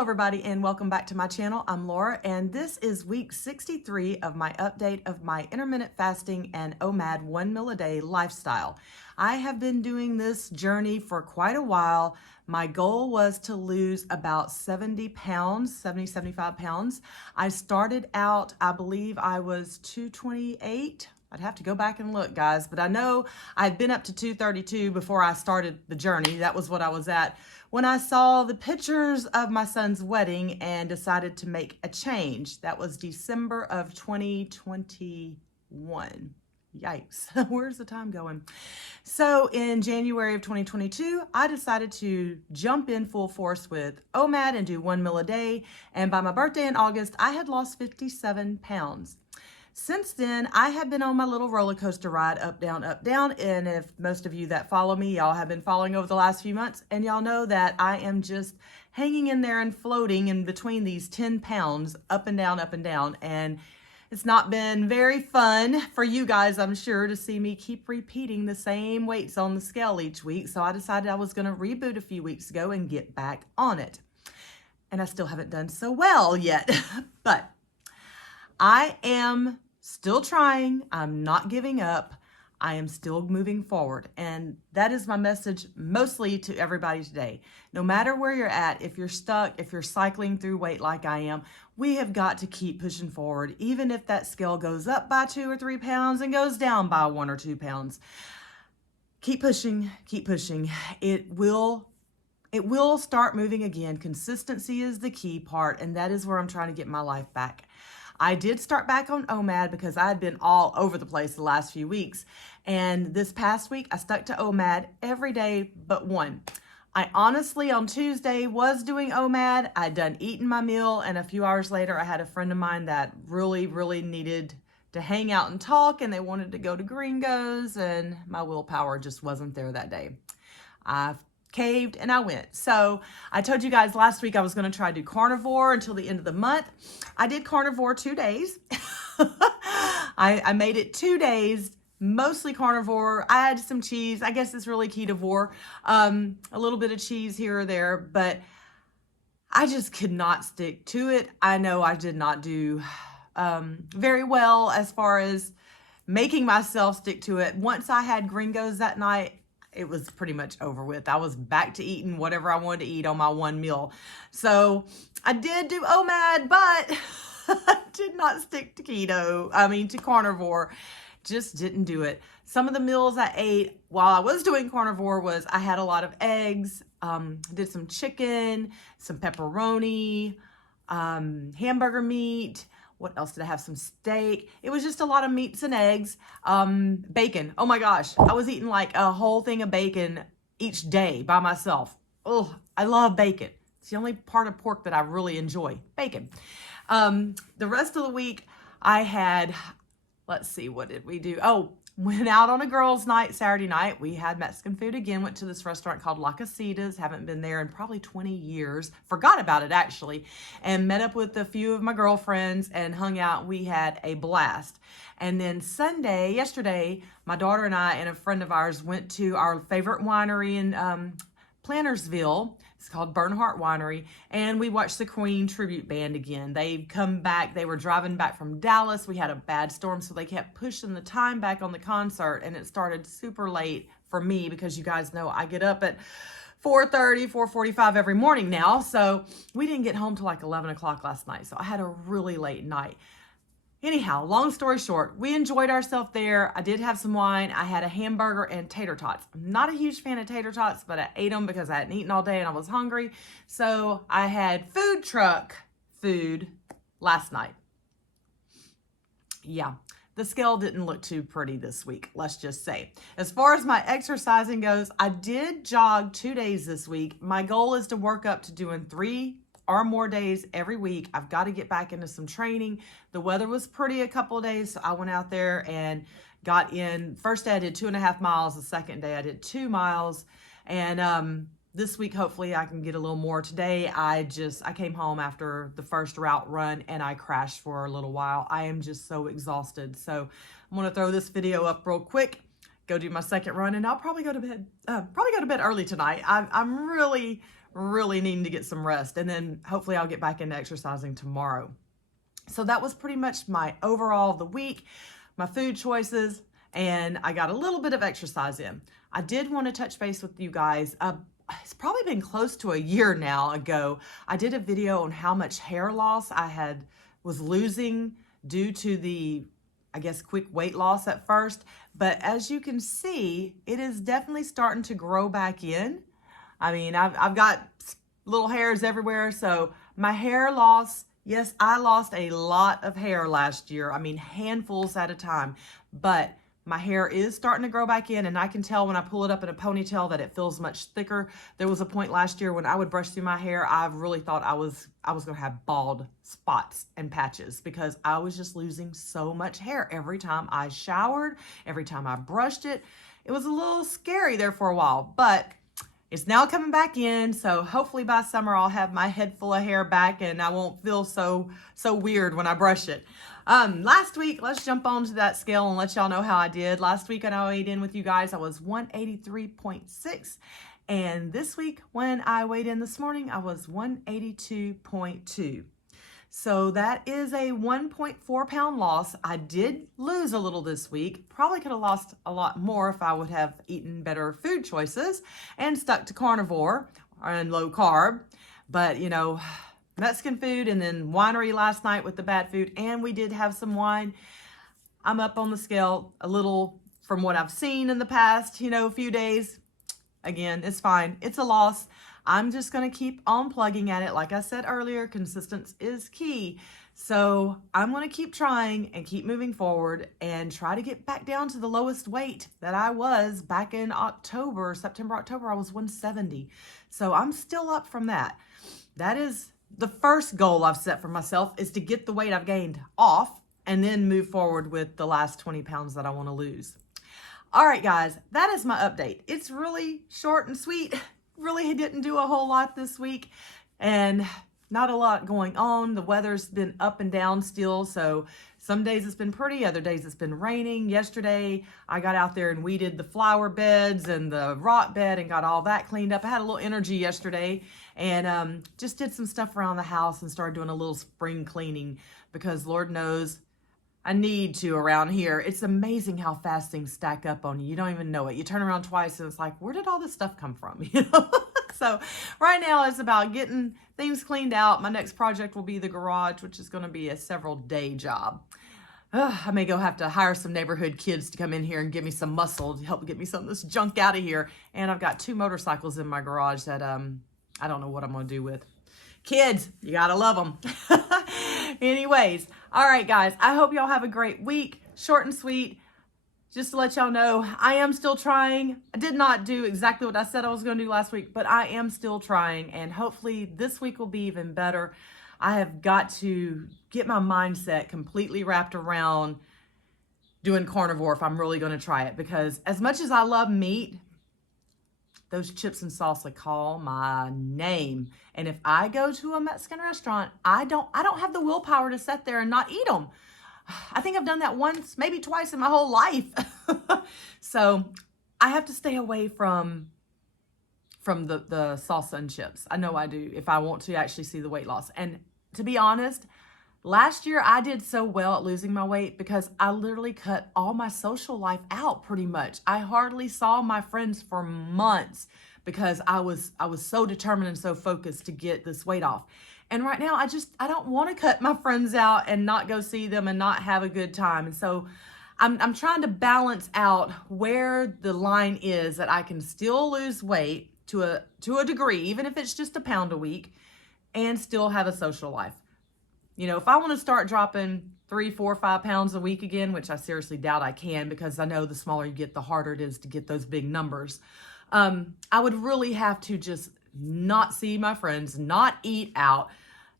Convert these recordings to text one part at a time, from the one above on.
Hello everybody and welcome back to my channel. I'm Laura and this is week 63 of my update of my intermittent fasting and Omad 1 meal a day lifestyle. I have been doing this journey for quite a while. My goal was to lose about 70 pounds, 75 pounds. I started out, I believe I was 228. I'd have to go back and look, guys, but I know I'd been up to 232 before I started the journey. That was what I was at when I saw the pictures of my son's wedding and decided to make a change. That was December of 2021. Yikes, where's the time going? So in January of 2022, I decided to jump in full force with Omad and do 1 meal a day. And by my birthday in August, I had lost 57 pounds. Since then, I have been on my little roller coaster ride, up, down, and if most of you that follow me, y'all have been following over the last few months, and y'all know that I am just hanging in there and floating in between these 10 pounds, up and down, and it's not been very fun for you guys, I'm sure, to see me keep repeating the same weights on the scale each week, so I decided I was going to reboot a few weeks ago and get back on it. And I still haven't done so well yet, but I am still trying. I'm not giving up. I am still moving forward. And that is my message mostly to everybody today. No matter where you're at, if you're stuck, if you're cycling through weight like I am, we have got to keep pushing forward. Even if that scale goes up by 2 or 3 pounds and goes down by 1 or 2 pounds. Keep pushing, keep pushing. It will start moving again. Consistency is the key part, and that is where I'm trying to get my life back. I did start back on Omad because I had been all over the place the last few weeks. And this past week, I stuck to Omad every day but one. I honestly, on Tuesday, was doing Omad. I'd done eating my meal, and a few hours later, I had a friend of mine that really needed to hang out and talk, and they wanted to go to Gringos, and my willpower just wasn't there that day. I caved and I went. So I told you guys last week I was going to try to do carnivore until the end of the month. I did carnivore 2 days. I made it 2 days, mostly carnivore. I had some cheese. I guess it's really ketovore. A little bit of cheese here or there, but I just could not stick to it. I know I did not do very well as far as making myself stick to it. Once I had Gringos that night, it was pretty much over with. I was back to eating whatever I wanted to eat on my one meal. So I did do Omad, but I did not stick to to carnivore. Just didn't do it. Some of the meals I ate while I was doing carnivore was I had a lot of eggs, did some chicken, some pepperoni, hamburger meat. What else did I have? Some steak. It was just a lot of meats and eggs. Bacon. Oh my gosh. I was eating like a whole thing of bacon each day by myself. Oh, I love bacon. It's the only part of pork that I really enjoy. Bacon. The rest of the week I had, let's see, what did we do? Oh, went out on a girls' night Saturday night. We had Mexican food again. Went to this restaurant called La Casitas. Haven't been there in probably 20 years. Forgot about it, actually. And met up with a few of my girlfriends and hung out. We had a blast. And then yesterday, my daughter and I and a friend of ours went to our favorite winery in Plantersville. It's called Bernhardt Winery, and we watched the Queen tribute band again. They've come back. They were driving back from Dallas. We had a bad storm, so they kept pushing the time back on the concert, and it started super late for me because you guys know I get up at 4:30, 4:45 every morning now, so we didn't get home till like 11 o'clock last night, so I had a really late night. Anyhow, long story short, we enjoyed ourselves there. I did have some wine. I had a hamburger and tater tots. I'm not a huge fan of tater tots, but I ate them because I hadn't eaten all day and I was hungry. So I had food truck food last night. Yeah, the scale didn't look too pretty this week, let's just say. As far as my exercising goes, I did jog 2 days this week. My goal is to work up to doing 3 or more days every week. I've got to get back into some training. The weather was pretty a couple of days, so I went out there and got in. First day I did 2.5 miles. The second day I did 2 miles. And this week, hopefully I can get a little more. Today, I came home after the first route run and I crashed for a little while. I am just so exhausted. So I'm going to throw this video up real quick. go do my second run, and I'll probably go to bed, early tonight. I'm really, really needing to get some rest, and then hopefully I'll get back into exercising tomorrow. So that was pretty much my overall of the week, my food choices, and I got a little bit of exercise in. I did want to touch base with you guys. It's probably been close to a year now ago. I did a video on how much hair loss I was losing due to the, I guess, quick weight loss at first. But as you can see, it is definitely starting to grow back in. I mean, I've got little hairs everywhere. So my hair loss, yes, I lost a lot of hair last year. I mean, handfuls at a time. But my hair is starting to grow back in, and I can tell when I pull it up in a ponytail that it feels much thicker. There was a point last year when I would brush through my hair, I really thought I was going to have bald spots and patches because I was just losing so much hair every time I showered, every time I brushed it. It was a little scary there for a while, but it's now coming back in, so hopefully by summer I'll have my head full of hair back and I won't feel so weird when I brush it. Last week, let's jump onto that scale and let y'all know how I did. Last week when I weighed in with you guys, I was 183.6. And this week when I weighed in this morning, I was 182.2. So that is a 1.4 pound loss. I did lose a little this week. Probably could have lost a lot more if I would have eaten better food choices and stuck to carnivore and low carb. But, you know, Mexican food and then winery last night with the bad food, and we did have some wine. I'm up on the scale a little from what I've seen in the past, you know, few days. Again, it's fine. It's a loss. I'm just going to keep on plugging at it. Like I said earlier, consistency is key. So I'm going to keep trying and keep moving forward and try to get back down to the lowest weight that I was back in September, October, I was 170. So I'm still up from that. That is the first goal I've set for myself, is to get the weight I've gained off and then move forward with the last 20 pounds that I want to lose. All right, guys, that is my update. It's really short and sweet. Really didn't do a whole lot this week and not a lot going on. The weather's been up and down still. So some days it's been pretty, other days it's been raining. Yesterday, I got out there and weeded the flower beds and the rock bed and got all that cleaned up. I had a little energy yesterday and just did some stuff around the house and started doing a little spring cleaning because Lord knows I need to around here. It's amazing how fast things stack up on you. You don't even know it. You turn around twice and it's like, where did all this stuff come from? You know? So right now it's about getting things cleaned out. My next project will be the garage, which is going to be a several day job. I may have to hire some neighborhood kids to come in here and give me some muscle to help get me some of this junk out of here. And I've got 2 motorcycles in my garage that I don't know what I'm going to do with. Kids, you got to love them. Anyways, all right, guys, I hope y'all have a great week. Short and sweet. Just to let y'all know, I am still trying. I did not do exactly what I said I was going to do last week, but I am still trying, and hopefully this week will be even better. I have got to get my mindset completely wrapped around doing carnivore if I'm really going to try it, because as much as I love meat, those chips and salsa call my name. And if I go to a Mexican restaurant, I don't have the willpower to sit there and not eat them. I think I've done that once, maybe twice in my whole life. So I have to stay away from the salsa and chips. I know I do if I want to actually see the weight loss. And to be honest, last year I did so well at losing my weight because I literally cut all my social life out pretty much. I hardly saw my friends for months because I was so determined and so focused to get this weight off. And right now I don't want to cut my friends out and not go see them and not have a good time. And so I'm trying to balance out where the line is that I can still lose weight to a degree, even if it's just a pound a week, and still have a social life. You know, if I want to start dropping 3, 4, 5 pounds a week again, which I seriously doubt I can, because I know the smaller you get, the harder it is to get those big numbers. I would really have to just not see my friends, not eat out,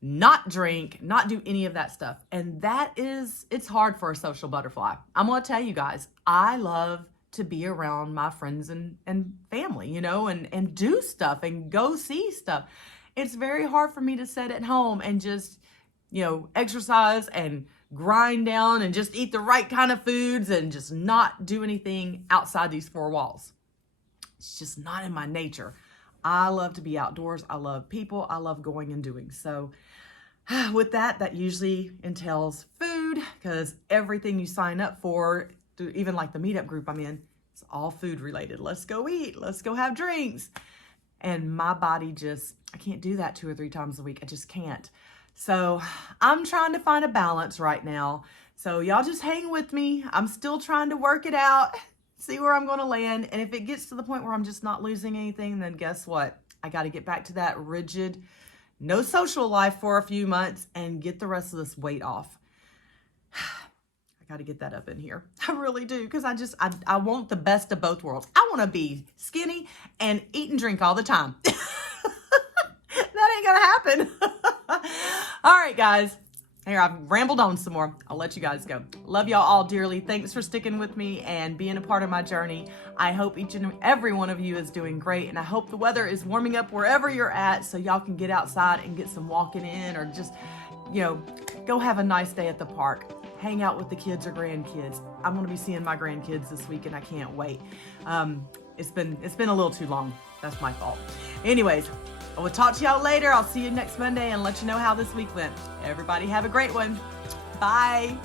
not drink, not do any of that stuff. And it's hard for a social butterfly. I'm going to tell you guys, I love to be around my friends and family, you know, and do stuff and go see stuff. It's very hard for me to sit at home and just, you know, exercise and grind down and just eat the right kind of foods and just not do anything outside these four walls. It's just not in my nature. I love to be outdoors. I love people. I love going and doing. So with that, that usually entails food, because everything you sign up for, even like the meetup group I'm in, it's all food related. Let's go eat. Let's go have drinks. And my body just, I can't do that 2 or 3 times a week. I just can't. So I'm trying to find a balance right now. So y'all just hang with me. I'm still trying to work it out, see where I'm going to land. And if it gets to the point where I'm just not losing anything, then guess what? I got to get back to that rigid, no social life for a few months and get the rest of this weight off. I got to get that up in here. I really do, because I want the best of both worlds. I want to be skinny and eat and drink all the time. That ain't going to happen. All right, guys. Here, I've rambled on some more. I'll let you guys go. Love y'all all dearly. Thanks for sticking with me and being a part of my journey. I hope each and every one of you is doing great, and I hope the weather is warming up wherever you're at so y'all can get outside and get some walking in, or just, go have a nice day at the park. Hang out with the kids or grandkids. I'm going to be seeing my grandkids this week, and I can't wait. It's been a little too long. That's my fault. Anyways, I will talk to y'all later. I'll see you next Monday and let you know how this week went. Everybody have a great one. Bye.